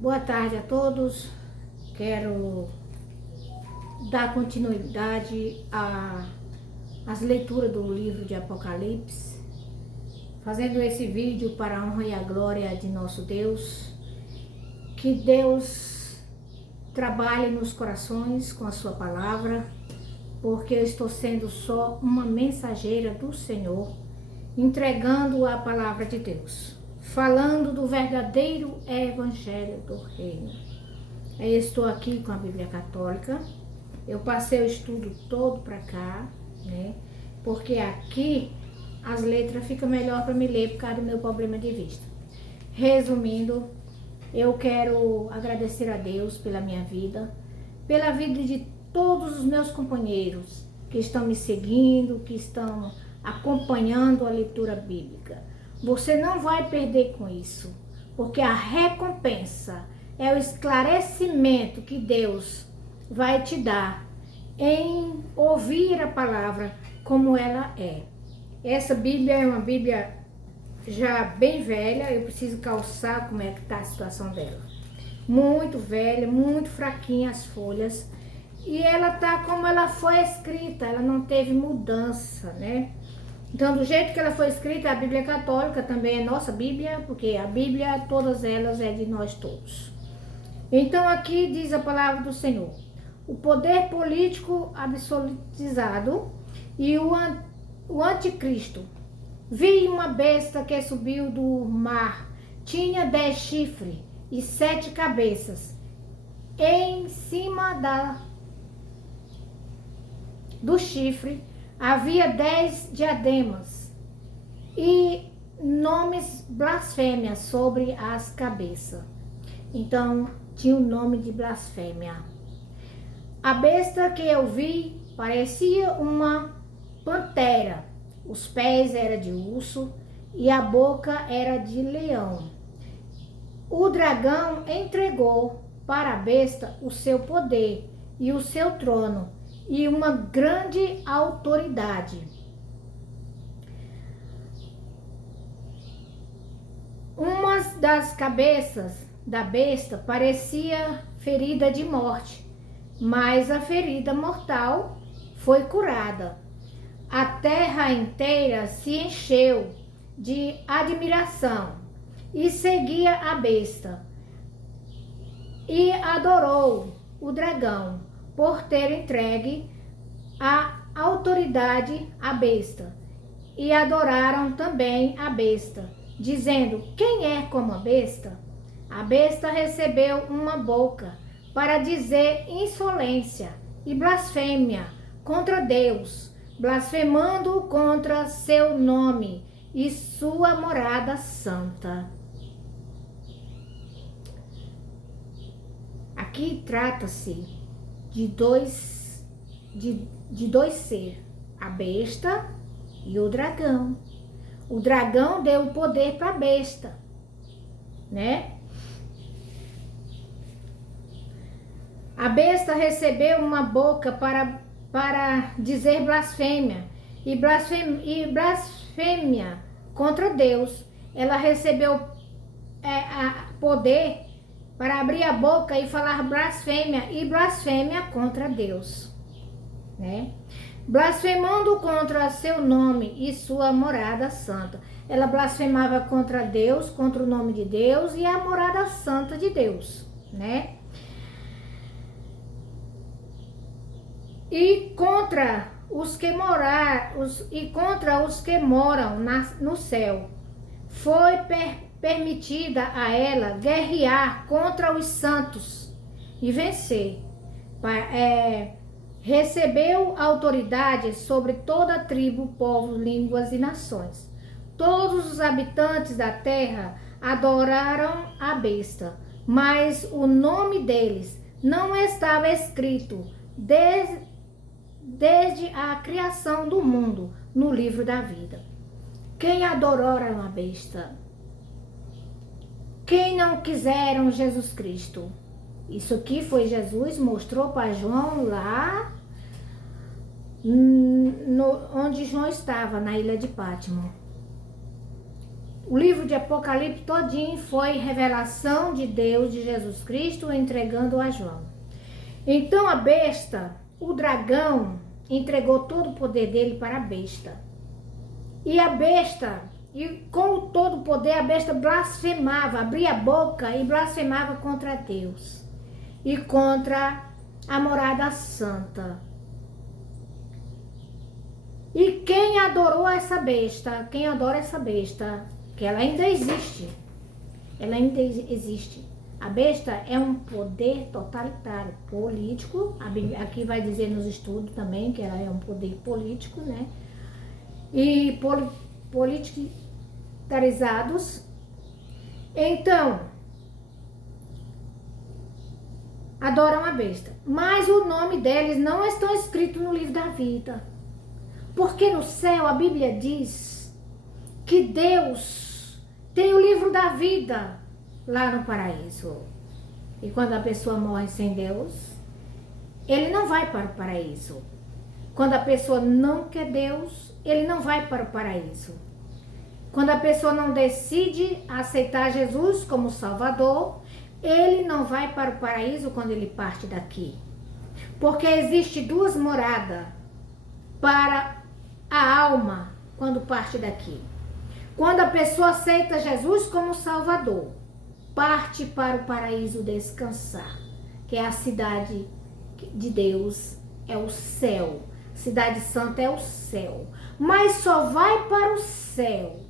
Boa tarde a todos. Quero dar continuidade às leituras do livro de Apocalipse, fazendo esse vídeo para a honra e a glória de nosso Deus. Que Deus trabalhe nos corações com a sua palavra, porque eu estou sendo só uma mensageira do Senhor, entregando a palavra de Deus, falando do verdadeiro evangelho do reino. Eu estou aqui com a Bíblia Católica. Eu passei o estudo todo para cá, né? Porque aqui as letras ficam melhor para me ler por causa do meu problema de vista. Resumindo, eu quero agradecer a Deus pela minha vida, pela vida de todos os meus companheiros que estão me seguindo, que estão acompanhando a leitura bíblica. Você não vai perder com isso, porque a recompensa é o esclarecimento que Deus vai te dar em ouvir a palavra como ela é. Essa Bíblia é uma Bíblia já bem velha, eu preciso calçar como é que está a situação dela. Muito velha, muito fraquinha as folhas, e ela tá como ela foi escrita, ela não teve mudança, né? Então, do jeito que ela foi escrita, a Bíblia Católica também é nossa Bíblia, porque a Bíblia, todas elas, é de nós todos. Então, aqui diz a palavra do Senhor: o poder político absolutizado e o anticristo. Vi uma besta que subiu do mar, tinha 10 chifres e 7 cabeças. Em cima do chifre havia 10 diademas e nomes blasfêmias sobre as cabeças. Então, tinha o nome de blasfêmia. A besta que eu vi parecia uma pantera. Os pés eram de urso e a boca era de leão. O dragão entregou para a besta o seu poder e o seu trono e uma grande autoridade. Uma das cabeças da besta parecia ferida de morte, mas a ferida mortal foi curada. A terra inteira se encheu de admiração e seguia a besta e adorou o dragão por ter entregue a autoridade à besta, e adoraram também a besta, dizendo: quem é como a besta? A besta recebeu uma boca para dizer insolência e blasfêmia contra Deus, blasfemando contra seu nome e sua morada santa. Aqui trata-se de dois seres, a besta e o dragão. O dragão deu o poder para a besta, né? A besta recebeu uma boca para dizer blasfêmia e blasfêmia contra Deus. Ela recebeu poder para abrir a boca e falar blasfêmia e blasfêmia contra Deus, né? Blasfemando contra seu nome e sua morada santa. Ela blasfemava contra Deus, contra o nome de Deus e a morada santa de Deus, né? E contra os que moram no céu. Foi permitida a ela guerrear contra os santos e vencer. Recebeu autoridade sobre toda a tribo, povo, línguas e nações. Todos os habitantes da terra adoraram a besta, mas o nome deles não estava escrito desde a criação do mundo no livro da vida. Quem adoraram a besta? Quem não quiseram Jesus Cristo? Isso aqui foi Jesus, mostrou para João lá onde João estava, na ilha de Pátimo. O livro de Apocalipse todinho foi revelação de Deus, de Jesus Cristo, entregando a João. Então a besta, o dragão, entregou todo o poder dele para a besta. E a besta, e com todo o poder, a besta blasfemava, abria a boca e blasfemava contra Deus e contra a morada santa. E quem adorou essa besta, quem adora essa besta, que ela ainda existe, A besta é um poder totalitário, político, aqui vai dizer nos estudos também que ela é um poder político, né? E politizarizados. Então, adoram a besta, mas o nome deles não está escrito no livro da vida, porque no céu a Bíblia diz que Deus tem o livro da vida lá no paraíso. E quando a pessoa morre sem Deus, ele não vai para o paraíso. Quando a pessoa não quer Deus, ele não vai para o paraíso. Quando a pessoa não decide aceitar Jesus como Salvador, ele não vai para o paraíso quando ele parte daqui. Porque existe duas moradas para a alma quando parte daqui. Quando a pessoa aceita Jesus como Salvador, parte para o paraíso descansar, que é a cidade de Deus, é o céu. Cidade Santa é o céu. Mas só vai para o céu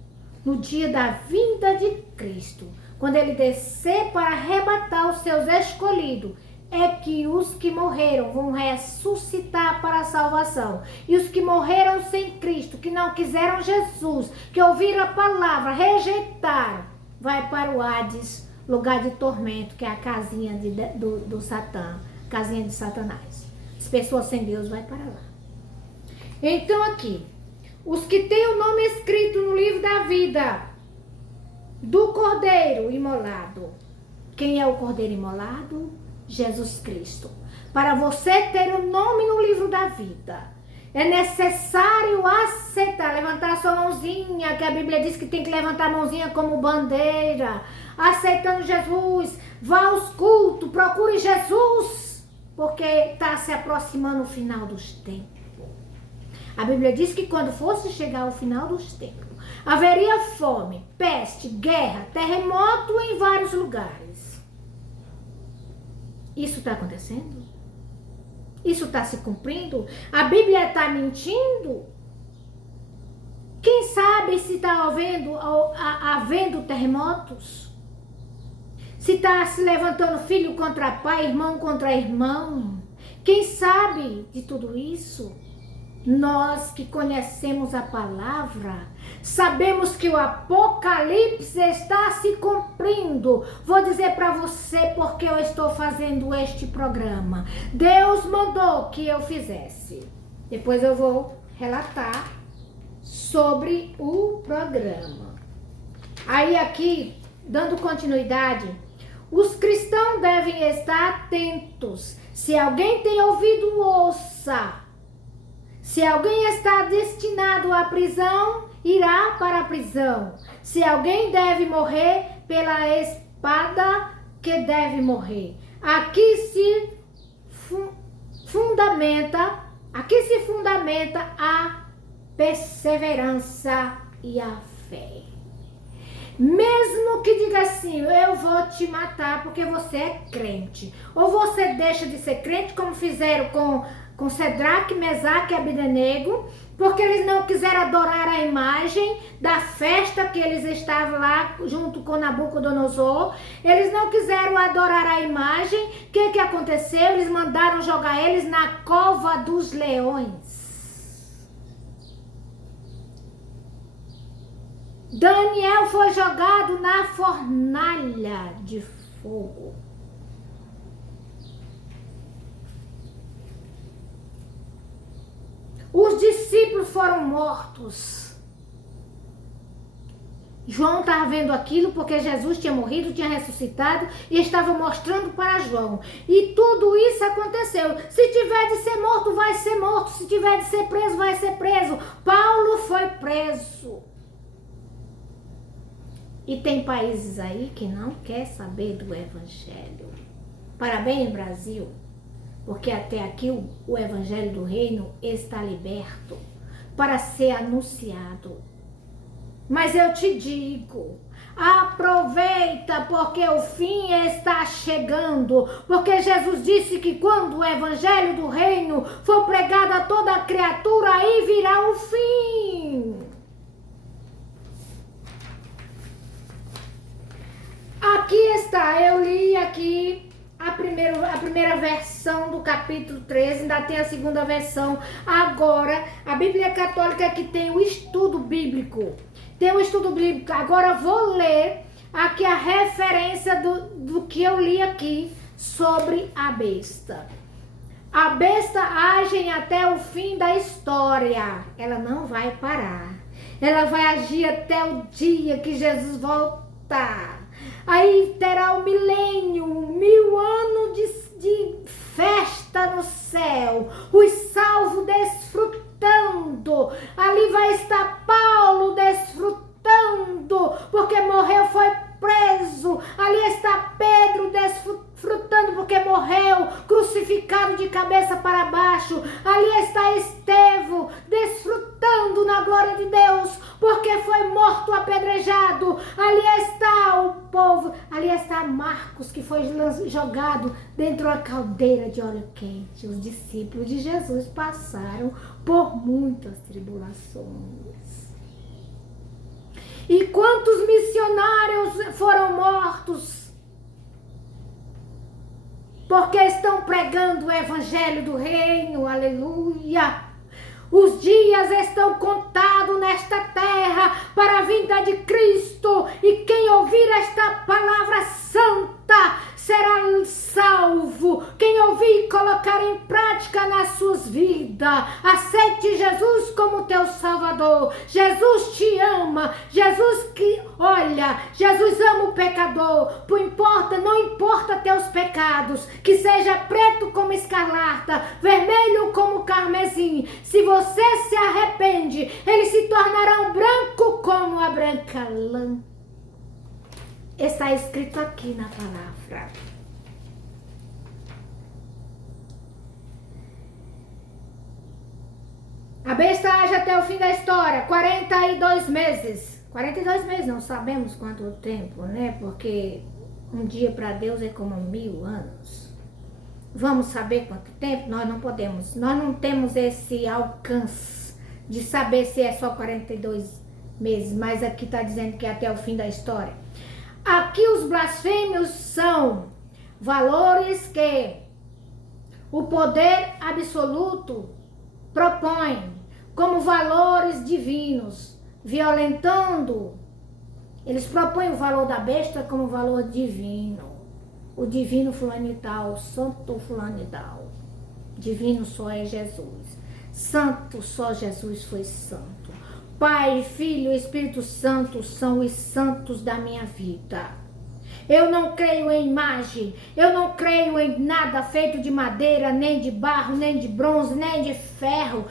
no dia da vinda de Cristo, quando ele descer para arrebatar os seus escolhidos. É que os que morreram vão ressuscitar para a salvação. E os que morreram sem Cristo, que não quiseram Jesus, que ouviram a palavra, rejeitaram, vai para o Hades, lugar de tormento, que é a casinha do Satã, casinha de Satanás. As pessoas sem Deus vai para lá. Então aqui, os que têm o nome escrito no livro da vida do Cordeiro imolado. Quem é o Cordeiro imolado? Jesus Cristo. Para você ter o nome no livro da vida, é necessário aceitar, levantar a sua mãozinha, que a Bíblia diz que tem que levantar a mãozinha como bandeira, aceitando Jesus, vá aos cultos, procure Jesus, porque está se aproximando o final dos tempos. A Bíblia diz que quando fosse chegar o final dos tempos, haveria fome, peste, guerra, terremoto em vários lugares. Isso está acontecendo? Isso está se cumprindo? A Bíblia está mentindo? Quem sabe se está havendo terremotos? Se está se levantando filho contra pai, irmão contra irmão? Quem sabe de tudo isso? Nós que conhecemos a palavra, sabemos que o Apocalipse está se cumprindo. Vou dizer para você porque eu estou fazendo este programa. Deus mandou que eu fizesse. Depois eu vou relatar sobre o programa. Aí aqui, dando continuidade, os cristãos devem estar atentos. Se alguém tem ouvido, ouça. Se alguém está destinado à prisão, irá para a prisão. Se alguém deve morrer, pela espada que deve morrer. Aqui se fundamenta a perseverança e a fé. Mesmo que diga assim, eu vou te matar porque você é crente. Ou você deixa de ser crente, como fizeram com Cedraque, Mesaque e Abdenego, porque eles não quiseram adorar a imagem da festa que eles estavam lá junto com Nabucodonosor. Eles não quiseram adorar a imagem. O que aconteceu? Eles mandaram jogar eles na cova dos leões. Daniel foi jogado na fornalha de fogo. Os discípulos foram mortos. João estava vendo aquilo porque Jesus tinha morrido, tinha ressuscitado e estava mostrando para João. E tudo isso aconteceu. Se tiver de ser morto, vai ser morto. Se tiver de ser preso, vai ser preso. Paulo foi preso. E tem países aí que não quer saber do evangelho. Parabéns, Brasil, porque até aqui o evangelho do reino está liberto para ser anunciado. Mas eu te digo, aproveita, porque o fim está chegando. Porque Jesus disse que quando o evangelho do reino for pregado a toda a criatura, aí virá o fim. Aqui está, eu li aqui a primeira versão do capítulo 13, ainda tem a segunda versão. Agora, a Bíblia Católica que tem o estudo bíblico. Tem um estudo bíblico. Agora vou ler aqui a referência do que eu li aqui sobre a besta. A besta age até o fim da história. Ela não vai parar. Ela vai agir até o dia que Jesus voltar. Aí terá o milênio, 1000 anos de festa no céu. Os salvos desfrutando. Ali vai estar Paulo desfrutando, porque morreu, foi preso. Ali está Pedro desfrutando, porque morreu, crucificado de cabeça para baixo. Ali está Estevão desfrutando na glória de Deus, porque foi morto apedrejado. Ali está o povo, ali está Marcos, que foi jogado dentro da caldeira de óleo quente. Os discípulos de Jesus passaram por muitas tribulações. E quantos missionários foram mortos porque estão pregando o evangelho do reino, aleluia. Os dias estão contados nesta terra para a vinda de Cristo, e quem ouvir esta palavra santa será salvo. Quem ouvir e colocar em prática nas suas vidas, aceite Jesus como teu Salvador. Jesus te ama. Jesus Jesus ama o pecador. Não importa teus pecados, que seja preto como escarlata, vermelho como carmesim. Se você se arrepende, eles se tornarão branco como a branca lã. Está escrito aqui na palavra. A besta age até o fim da história, 42 meses. 42 meses, não sabemos quanto tempo, né? Porque um dia para Deus é como 1000 anos. Vamos saber quanto tempo? Nós não podemos. Nós não temos esse alcance de saber se é só 42 meses. Mas aqui está dizendo que é até o fim da história. Aqui os blasfêmios são valores que o poder absoluto propõe como valores divinos, violentando. Eles propõem o valor da besta como valor divino. O divino fulano e tal, o santo fulano e tal. Divino só é Jesus. Santo só Jesus foi santo. Pai, Filho e Espírito Santo são os santos da minha vida. Eu não creio em imagem, eu não creio em nada feito de madeira, nem de barro, nem de bronze, nem de ferro,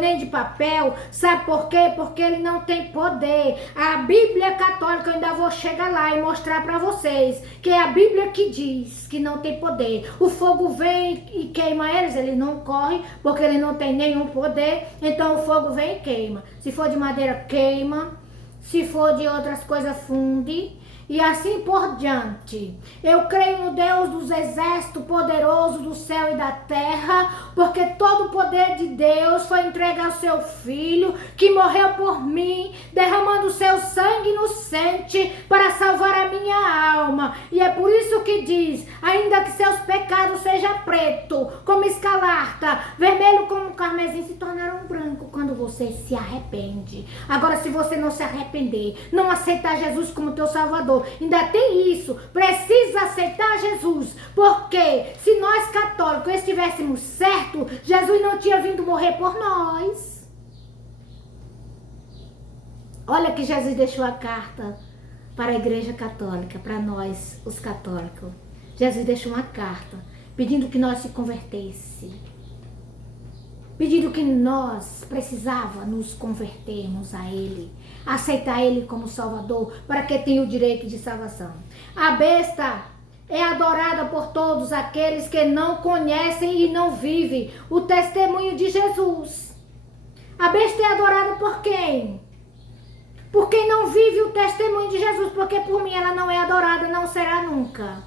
nem de papel. Sabe por quê? Porque ele não tem poder. A Bíblia Católica, eu ainda vou chegar lá e mostrar para vocês que é a Bíblia que diz que não tem poder. O fogo vem e queima eles, ele não corre, porque ele não tem nenhum poder. Então o fogo vem e queima. Se for de madeira, queima. Se for de outras coisas, funde. E assim por diante. Eu creio no Deus dos exércitos, poderoso do céu e da terra, porque todo o poder de Deus foi entregue ao seu Filho, que morreu por mim, derramando o seu sangue inocente para salvar a minha alma. E é por isso que diz, ainda que seus pecados sejam preto como escarlata, vermelho como carmesim, se tornarão branco quando você se arrepende. Agora, se você não se arrepender, não aceitar Jesus como teu Salvador, ainda tem isso, precisa aceitar Jesus, porque se nós católicos estivéssemos certos, Jesus não tinha vindo morrer por nós. Olha que Jesus deixou a carta para a Igreja Católica, para nós, os católicos. Jesus deixou uma carta pedindo que nós se convertesse. pedindo que nós precisava nos convertermos a Ele, aceitar Ele como Salvador, para que tenha o direito de salvação. A besta é adorada por todos aqueles que não conhecem e não vivem o testemunho de Jesus. A besta é adorada por quem? Por quem não vive o testemunho de Jesus, porque por mim ela não é adorada, não será nunca.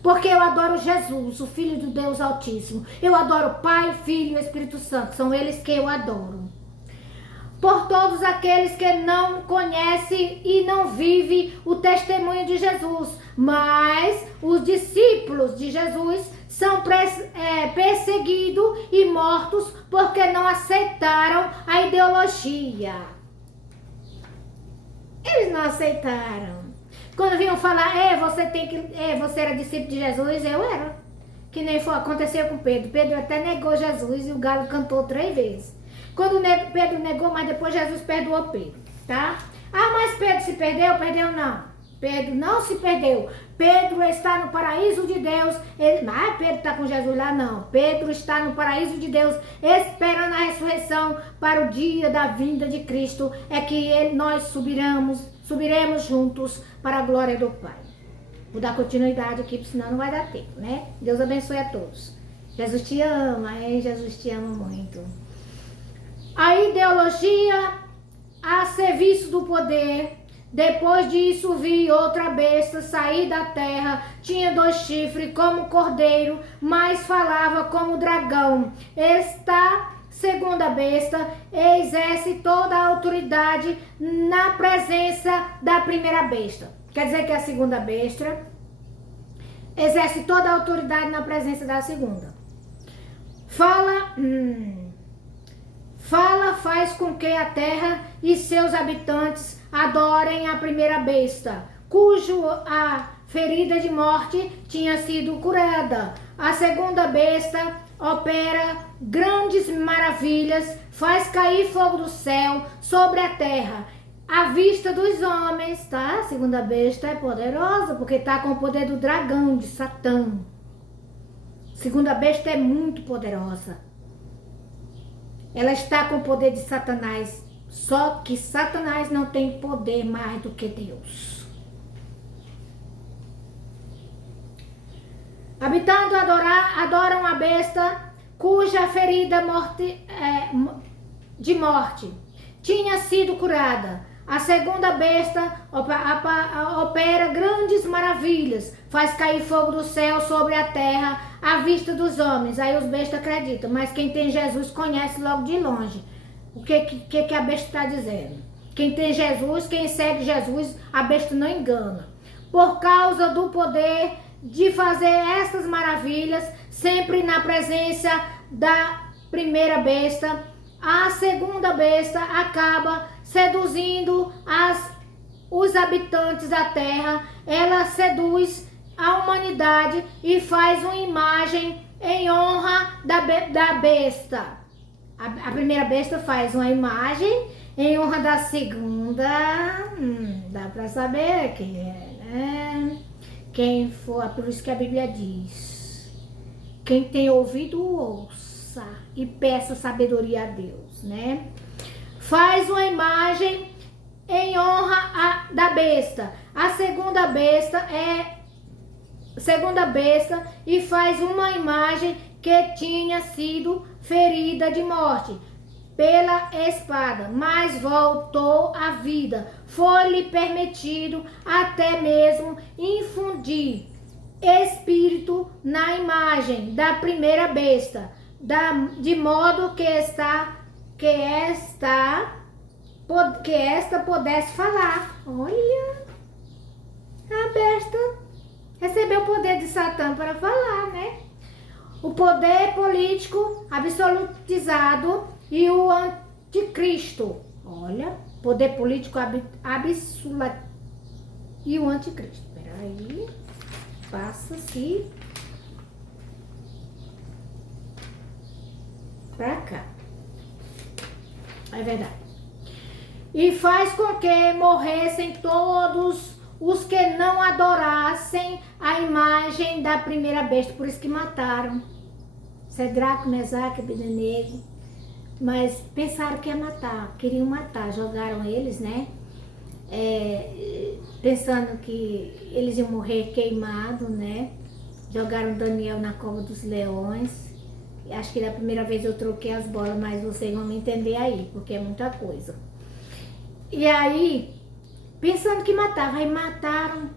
Porque eu adoro Jesus, o Filho do Deus Altíssimo. Eu adoro o Pai, Filho e Espírito Santo. São eles que eu adoro. Por todos aqueles que não conhecem e não vivem o testemunho de Jesus. Mas os discípulos de Jesus são perseguidos e mortos porque não aceitaram a ideologia. Eles não aceitaram. Quando vinham falar, você era discípulo de Jesus, eu era. Que nem aconteceu com Pedro. Pedro até negou Jesus e o galo cantou 3 vezes. Quando Pedro negou, mas depois Jesus perdoou Pedro, tá? Ah, mas Pedro se perdeu? Perdeu não. Pedro não se perdeu. Pedro está no paraíso de Deus. Pedro está com Jesus lá? Não. Pedro está no paraíso de Deus, esperando a ressurreição para o dia da vinda de Cristo. É que nós subiremos juntos para a glória do Pai. Vou dar continuidade aqui, porque senão não vai dar tempo, né? Deus abençoe a todos. Jesus te ama, hein? Jesus te ama muito. A ideologia a serviço do poder. Depois disso vi outra besta sair da terra, tinha 2 chifres como cordeiro, mas falava como dragão. Esta segunda besta exerce toda a autoridade na presença da primeira besta. Quer dizer que a segunda besta exerce toda a autoridade na presença da segunda. Faz com que a terra e seus habitantes adorem a primeira besta, cujo a ferida de morte tinha sido curada. A segunda besta opera grandes maravilhas, faz cair fogo do céu sobre a terra, à vista dos homens, tá? A segunda besta é poderosa, porque tá com o poder do dragão, de Satã. A segunda besta é muito poderosa. Ela está com o poder de Satanás, só que Satanás não tem poder mais do que Deus. Habitando adoram a besta, cuja ferida de morte tinha sido curada. A segunda besta opera grandes maravilhas, faz cair fogo do céu sobre a terra à vista dos homens. Aí os bestas acreditam, mas quem tem Jesus conhece logo de longe o que a besta está dizendo. Quem tem Jesus, quem segue Jesus, a besta não engana. Por causa do poder de fazer essas maravilhas, sempre na presença da primeira besta, a segunda besta acaba seduzindo os habitantes da terra. Ela seduz a humanidade e faz uma imagem em honra da besta. A primeira besta faz uma imagem em honra da segunda. Dá para saber quem é, né? Quem for, por isso que a Bíblia diz: quem tem ouvido, ouça e peça sabedoria a Deus, né? Faz uma imagem em honra da besta. A segunda besta e faz uma imagem que tinha sido ferida de morte pela espada, mas voltou à vida. Foi-lhe permitido até mesmo infundir espírito na imagem da primeira besta, de modo que esta pudesse falar. Olha, a besta recebeu o poder de Satã para falar, né? O poder político absolutizado e o anticristo. Olha, poder político absolutizado e o anticristo. Peraí, passa-se pra cá. É verdade. E faz com que morressem todos os que não adorassem a imagem da primeira besta. Por isso que mataram. Sadraque, Mesaque e Abednego, mas pensaram que ia matar, queriam matar, jogaram eles, né? Pensando que eles iam morrer queimados, né? Jogaram Daniel na cova dos leões. Acho que da primeira vez eu troquei as bolas, mas vocês vão me entender aí, porque é muita coisa. E aí, pensando que matava, aí mataram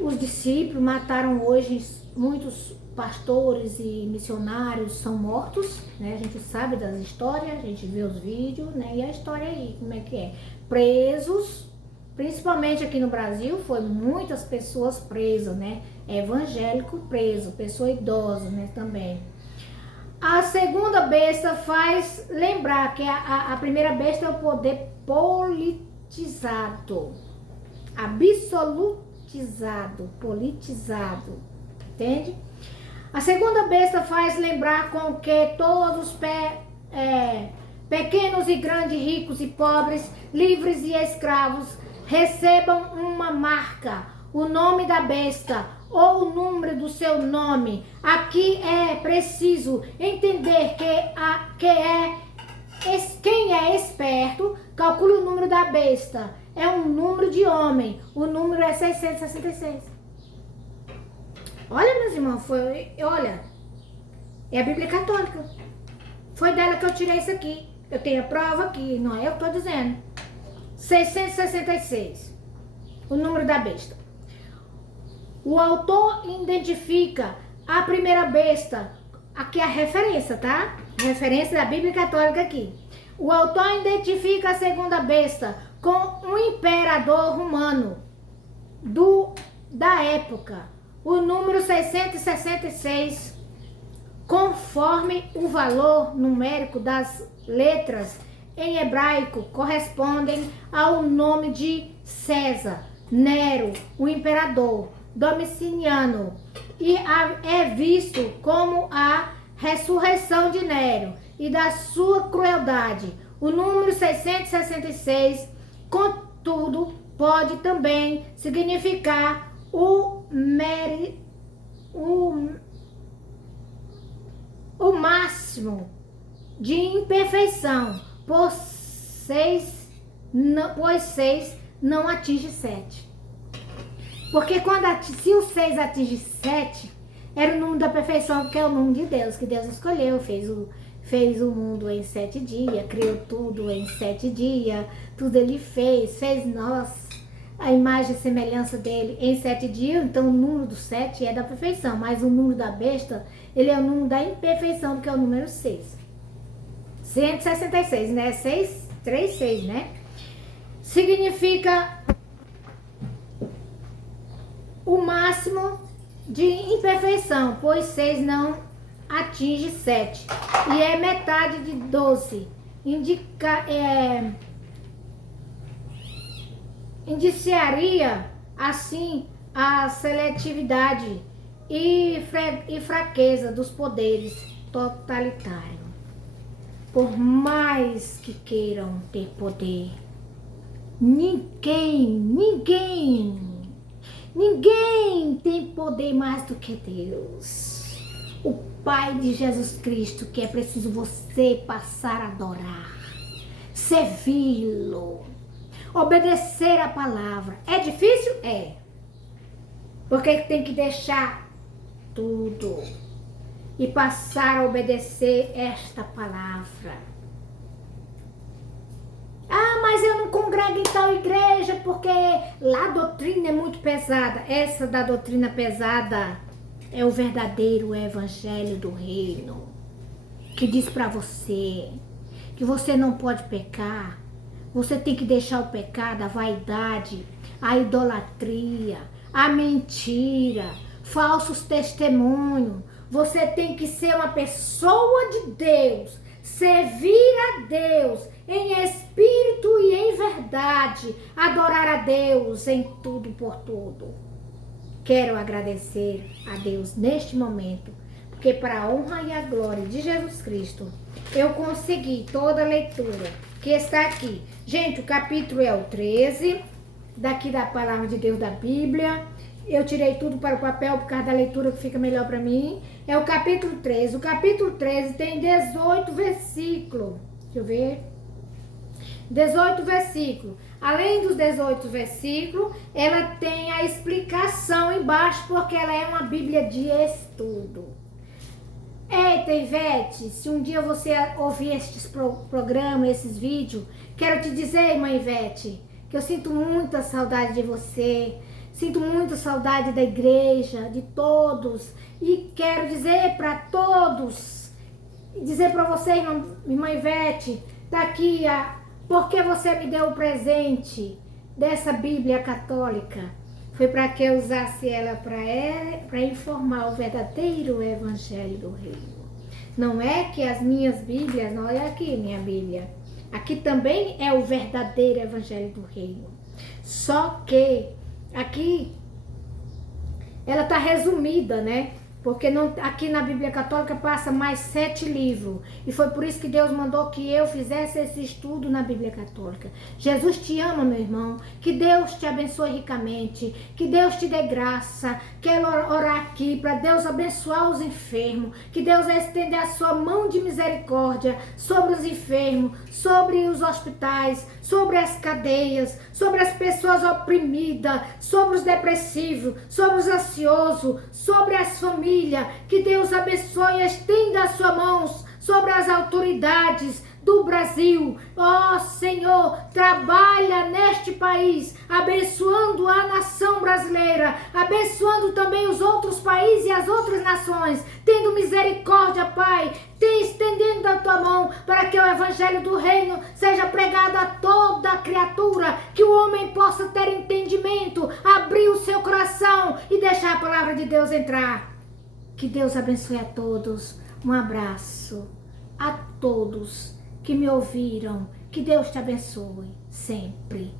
os discípulos, mataram hoje muitos pastores e missionários são mortos, né? A gente sabe das histórias, a gente vê os vídeos, né? E a história aí, como é que é? Presos, principalmente aqui no Brasil, foi muitas pessoas presas, né? Evangélico preso, pessoa idosa, né? Também. A segunda besta faz lembrar que a primeira besta é o poder politizado, absolutizado, politizado, entende? A segunda besta faz lembrar com que todos pequenos e grandes, ricos e pobres, livres e escravos, recebam uma marca, o nome da besta ou o número do seu nome. Aqui é preciso entender quem é esperto, calcula o número da besta. É um número de homem, o número é 666. Olha, meus irmãos, olha, é a Bíblia Católica. Foi dela que eu tirei isso aqui. Eu tenho a prova aqui, não é eu que estou dizendo. 666, o número da besta. O autor identifica a primeira besta, aqui é a referência, tá? Referência da Bíblia Católica aqui. O autor identifica a segunda besta com um imperador romano da época. O número 666, conforme o valor numérico das letras em hebraico, correspondem ao nome de César, Nero, o imperador, Domiciano, e é visto como a ressurreição de Nero e da sua crueldade. O número 666, contudo, pode também significar o máximo de imperfeição, pois 6 não atinge 7. Porque se o 6 atinge 7, era o número da perfeição, porque é o número de Deus, que Deus escolheu, fez o mundo em 7 dias, criou tudo em 7 dias, tudo ele fez nós, a imagem e semelhança dele em 7 dias, então o número do 7 é da perfeição, mas o número da besta, ele é o número da imperfeição, que é o número 6. 166, né? 636, né? Significa o máximo de imperfeição, pois 6 não atinge 7. E é metade de 12. Indiciaria, assim, a seletividade e fraqueza dos poderes totalitários. Por mais que queiram ter poder, ninguém tem poder mais do que Deus. O Pai de Jesus Cristo, que é preciso você passar a adorar, servi-lo, obedecer a palavra. É difícil? É. Porque tem que deixar tudo e passar a obedecer esta palavra. Ah, mas eu não congrego em tal igreja porque lá a doutrina é muito pesada. Essa da doutrina pesada é o verdadeiro evangelho do reino, que diz para você que você não pode pecar. Você tem que deixar o pecado, a vaidade, a idolatria, a mentira, falsos testemunhos. Você tem que ser uma pessoa de Deus, servir a Deus em espírito e em verdade, adorar a Deus em tudo e por tudo. Quero agradecer a Deus neste momento, porque para a honra e a glória de Jesus Cristo, eu consegui toda a leitura que está aqui. Gente, o capítulo é o 13, daqui da palavra de Deus da Bíblia, eu tirei tudo para o papel por causa da leitura que fica melhor para mim. É o capítulo 13. O capítulo 13 tem 18 versículos. Deixa eu ver. 18 versículos. Além dos 18 versículos, ela tem a explicação embaixo, porque ela é uma Bíblia de estudo. Eita, Ivete, se um dia você ouvir esses programas, esses vídeos, quero te dizer, irmã Ivete, que eu sinto muita saudade de você, sinto muita saudade da igreja, de todos, e quero dizer para todos, dizer para você, irmã Ivete, daqui a... porque você me deu o presente dessa Bíblia católica, foi para que eu usasse ela para informar o verdadeiro evangelho do reino. Não é que as minhas Bíblias, não é aqui minha Bíblia, aqui também é o verdadeiro evangelho do reino. Só que aqui ela está resumida, né? Porque não, aqui na Bíblia Católica passa mais 7 livros. E foi por isso que Deus mandou que eu fizesse esse estudo na Bíblia Católica. Jesus te ama, meu irmão. Que Deus te abençoe ricamente. Que Deus te dê graça. Quero orar aqui para Deus abençoar os enfermos. Que Deus vai estender a sua mão de misericórdia sobre os enfermos, sobre os hospitais, sobre as cadeias, sobre as pessoas oprimidas, sobre os depressivos, sobre os ansiosos, sobre as famílias. Que Deus abençoe e estenda as suas mãos sobre as autoridades do Brasil. Ó Senhor, trabalha neste país, abençoando a nação brasileira, abençoando também os outros países e as outras nações, tendo misericórdia, Pai, estendendo a tua mão para que o evangelho do reino seja pregado a toda criatura, que o homem possa ter entendimento, abrir o seu coração e deixar a palavra de Deus entrar. Que Deus abençoe a todos. Um abraço a todos que me ouviram. Que Deus te abençoe sempre.